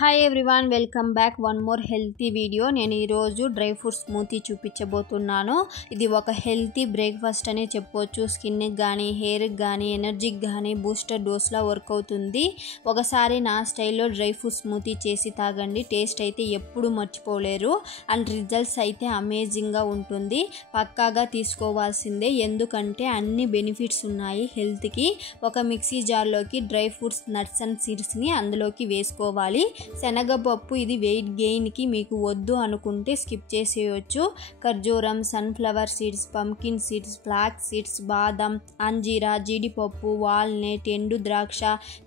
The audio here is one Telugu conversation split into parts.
Hi everyone, welcome back one more healthy video. నేను ఈరోజు డ్రై ఫ్రూట్ స్మూతీ చూపించబోతున్నాను. ఇది ఒక హెల్తీ బ్రేక్ఫాస్ట్ అనే చెప్పొచ్చు. స్కిన్కి కానీ, హెయిర్కి కానీ, ఎనర్జీకి కానీ బూస్టర్ డోస్లా వర్క్ అవుతుంది. ఒకసారి నా స్టైల్లో డ్రై ఫ్రూట్ స్మూతీ చేసి తాగండి. టేస్ట్ అయితే ఎప్పుడు మర్చిపోలేరు అండ్ రిజల్ట్స్ అయితే అమేజింగ్గా ఉంటుంది. పక్కాగా తీసుకోవాల్సిందే, ఎందుకంటే అన్ని బెనిఫిట్స్ ఉన్నాయి హెల్త్కి. ఒక మిక్సీ జార్లోకి డ్రై ఫ్రూట్స్, నట్స్ అండ్ సీడ్స్ని అందులోకి వేసుకోవాలి. శనగపప్పు ఇది వెయిట్ గెయిన్కి మీకు వద్దు అనుకుంటే స్కిప్ చేసేయచ్చు. ఖర్జూరం, sunflower seeds, pumpkin seeds, flax seeds, బాదం, అంజీరా, జీడిపప్పు, వాల్నట్, ఎండు ద్రాక్ష,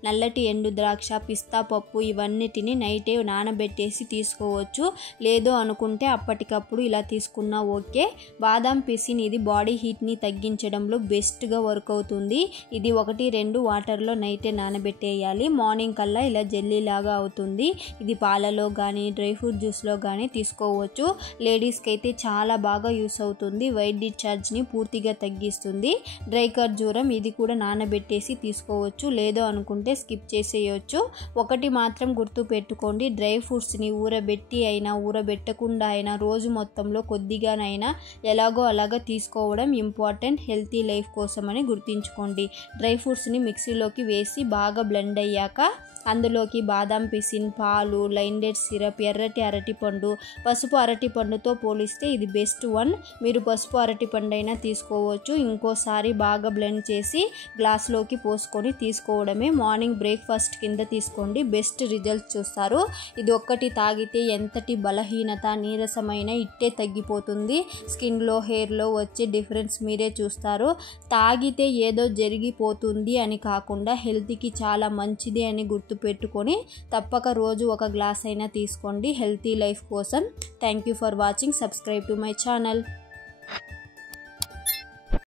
నల్లటి ఎండు ద్రాక్ష, పిస్తా పప్పు ఇవన్నిటిని నైటే నానబెట్టేసి తీసుకోవచ్చు. లేదు అనుకుంటే అప్పటికప్పుడు ఇలా తీసుకున్నా ఓకే. బాదం పిసిన్ ఇది బాడీ హీట్ని తగ్గించడంలో బెస్ట్గా వర్క్ అవుతుంది. ఇది 1-2 వాటర్లో నైటే నానబెట్టేయాలి. మార్నింగ్ కల్లా ఇలా జెల్లీ లాగా అవుతుంది. ఇది పాలలో కానీ, డ్రై ఫ్రూట్ జ్యూస్లో కానీ తీసుకోవచ్చు. లేడీస్కి అయితే చాలా బాగా యూస్ అవుతుంది. వైట్ డిశ్చార్జ్ని పూర్తిగా తగ్గిస్తుంది. డ్రై ఖర్జూరం ఇది కూడా నానబెట్టేసి తీసుకోవచ్చు. లేదో అనుకుంటే స్కిప్ చేసేయచ్చు. ఒకటి మాత్రం గుర్తు పెట్టుకోండి, డ్రై ఫ్రూట్స్ని ఊరబెట్టి అయినా ఊరబెట్టకుండా అయినా రోజు మొత్తంలో కొద్దిగానైనా ఎలాగో అలాగా తీసుకోవడం ఇంపార్టెంట్ హెల్తీ లైఫ్ కోసమని గుర్తుంచుకోండి. డ్రై ఫ్రూట్స్ని మిక్సీలోకి వేసి బాగా బ్లెండ్ అయ్యాక అందులోకి బాదం పిసిన్, పాలు, లైన్ డేట్ సిరప్, ఎర్రటి అరటిపండు, పసుపు అరటిపండుతో పోలిస్తే ఇది బెస్ట్ వన్. మీరు పసుపు అరటిపండు అయినా తీసుకోవచ్చు. ఇంకోసారి బాగా బ్లెండ్ చేసి గ్లాస్లోకి పోసుకొని తీసుకోవడమే. మార్నింగ్ బ్రేక్ఫాస్ట్ కింద తీసుకోండి, బెస్ట్ రిజల్ట్స్ చూస్తారు. ఇది ఒక్కటి తాగితే ఎంతటి బలహీనత, నీరసమైన ఇట్టే తగ్గిపోతుంది. స్కిన్లో, హెయిర్లో వచ్చే డిఫరెన్స్ మీరే చూస్తారు. తాగితే ఏదో జరిగిపోతుంది అని కాకుండా హెల్త్కి చాలా మంచిది అని గుర్తుపెట్టుకొని తప్పక రోజు ఒక గ్లాస్ అయినా తీసుకోండి హెల్తీ లైఫ్ కోసం. Thank you for watching. Subscribe to my channel.